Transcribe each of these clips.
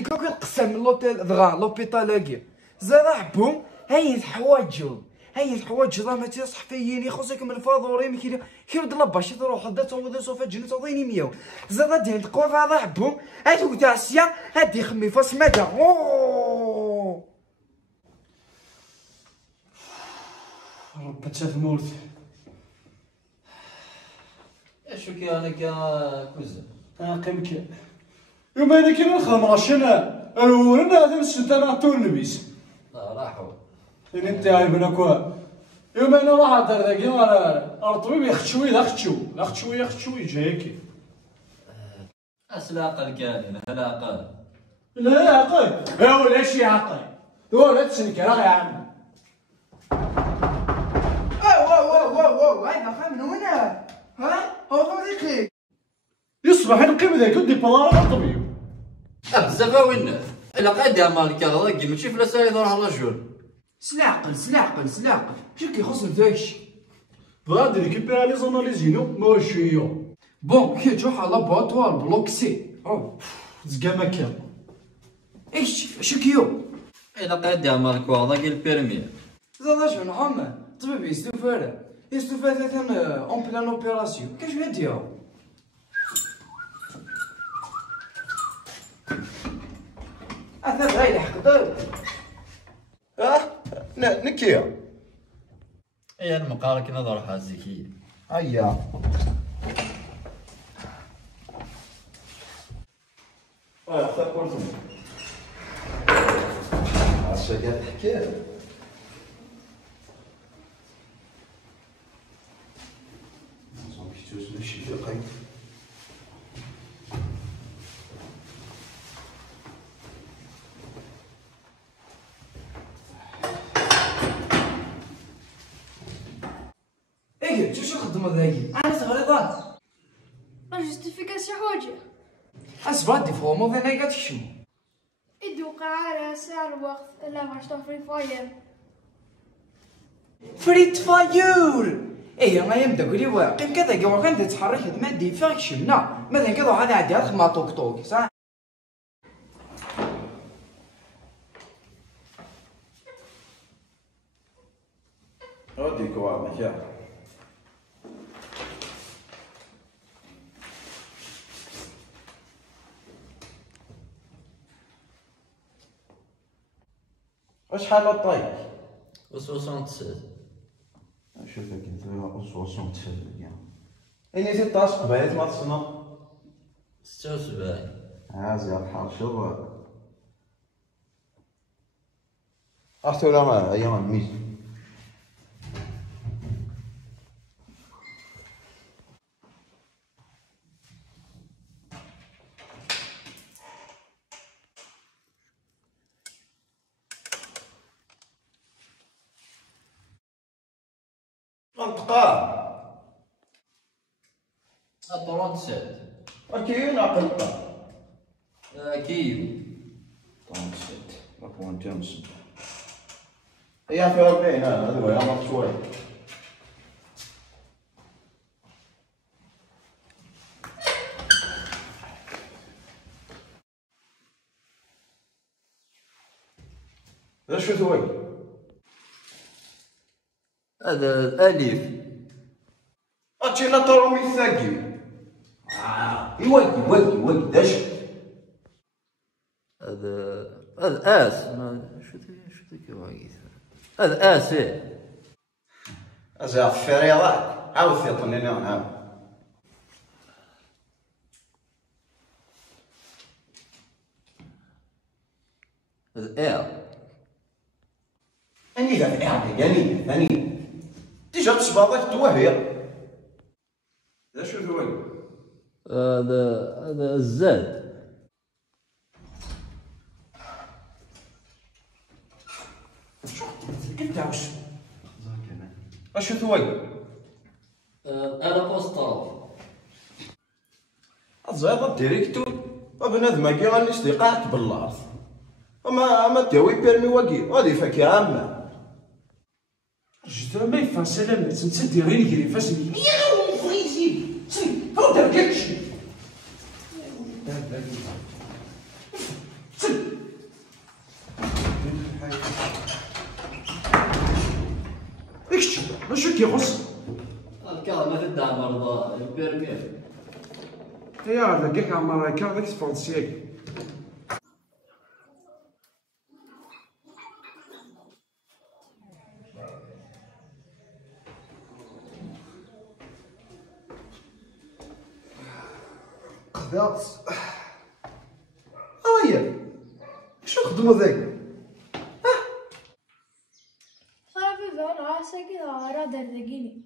اللي كاع كنقسم من لوطيل دغا لوبيطالاكي زاد حبهم هاي حوايجهم هاي حوايج راه ما صحفيين يخصك الفاضوري ما كيبد لاباش تروح دا توضي صوفا جنة توضيني 100 زاد دين تقوا هذا حبهم هادو تاع السيا هادي خمي فاس مادا ربي تموت. شو كي انا كوزا قيمك يوم هذا كيما الخمره شنا الورنا هذا السلطان تورنبيس راحوا انت عيبنا كوا يوم انا راح دار ذاك الطبيب يخشوي لا خشوي جايكي اسلاقل كان هلا عقل لا عقل يا ولا شي عقل ولا تسنك راه يا عمي واو هذا خا من هنا ها هو طريقي يصبح نقيم ذاك ودي بلار الطبيب بزاف وين الا قاعد مالك هذا ماشي فلاس يروح على الرجل سلاقل شو كيخص داكشي غادي ريكيبيرا لي زوناليزينو ماشي بون كي تروح على لابواتوار بلوكسي زكا مكان ايش شو كيو الا قاعد مالك هذا قال بيرمي زاد شنو عمر الطبيب يستوفى ثلاثة اون بلان اوبيراسيون كاش يديرو هذا غاية حقدر نكيا اي انا مقالك نظر حازكيه هيا اختار كورتم عشا قاعد تحكي ماشي دقيق ايه شو الخدمة ذاكي انا صغيرات لا جوستيفيكاسيون حوايج اسباب دي فورمو ذا نيجاتيف شنو يدوق على ساعة الوقت لا باش فري فاير فريت فاير ايه ما يبدا قولي واقف كذا كي كان تتحرك ما دي فاكشن لا مثلا كذا هذا عادي هذا ما طوق طوق صح رديك واعمل يا شحال الطايق؟ و 67 شوفك انت 67 كاع اني 16 قبيلة ما تصنع 76 زياد الحال شوف اختي ولا ما ايام الميز منطقة 37 أكيد ناقلة كيلو 37 رقم جامس هي في 40 هذا هو يا مرت شوي هذا شو ثوي؟ هذا الالف أتشي لا ترى مثاقي يوقي داش هذا اس شو ذيك واقف هذا اس أزا في رياضات عاود ثيطني أنا عاود هذا ال أني ذا أني تيجا تصباطك توهي ذا شو ثوي؟ هذا الزاد قلت واش اشو ثوي؟ انا بوسطال الزيادة الديريكتور وبنادم كي غاني استيقاعت بالارض اما تاوي بيرمي وكيل غادي فاكي عامة جدرا ما يفهم سلامة تنسد غير يجري فاسمي يا فريزي سن هو دركش سن يعرض البيرمي. يا هذاك عمر كاع داك الفرنسيك. قداس هيا شو نخدمو ذاك صافي فان راسك راه دردقيني.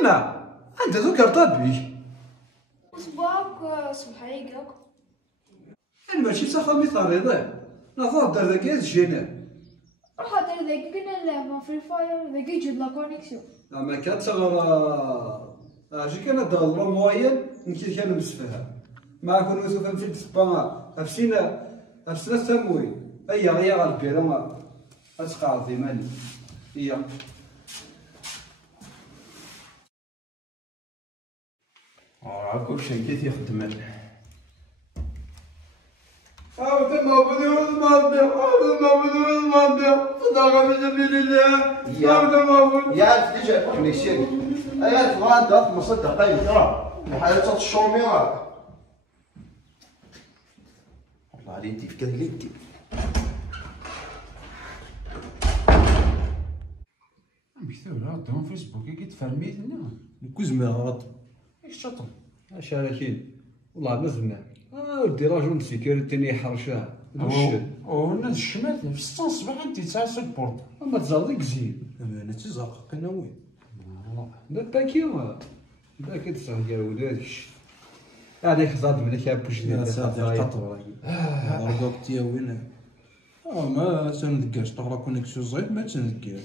انا انت ذو كرطات بيك. صباك صبحيك. انا ماشي ساخا طريضه نظام دردك الجينا. راح دردقي كنا نلعب فري فاير ذاك يجيب لا كونيكسيون. اما كانت صغار اجي كان هذا موين نكي كان مسفها ما كون وسوف في السبا افسنا سموي هيا غالبي راه اسقى مالي هي كل شيء كيف يخدم. ما بدو ما صدق بجميل الله يا تجي كنيسيك ايات غادا مصدق قايل ترى بحال الشومي والله علي انت فكر لي انت مكتوب هذا فيسبوك كي تفرميت لنا كوز ما غلط ايش شطر اش راكين والله مزنا ودي راجل سيكوريتي يحرشها الناس الشمال في 6 الصباح انت تسعى سبورت اما تزرق زين انا تزرق انا وين لا باكي باكي تسعى يا ولادش انا خزاد من كابوش يا ساتر قطر رقبتي يا وين ما تنلقاش طغرا كونيكسيون زايد ما تنلقاش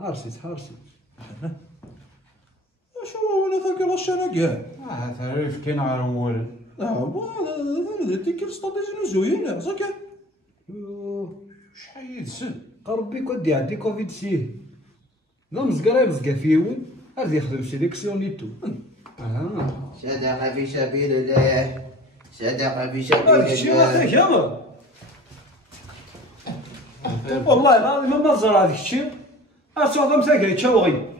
هارسيت شو وانا فاكر الشنا كاع تعرف كاين على اول هذا تيكر ستاديزيون زوينه صاك شحال يدسن قربي كودي عندي كوفيد سيه لا مزقا فيهم هذا يخدم سيليكسيونيتو صدقة في سبيل الله صدقة في سبيل هذا الشيء واخاك يلا والله العظيم ما زرع هذاك الشيء أصلا مساكن يتشوغي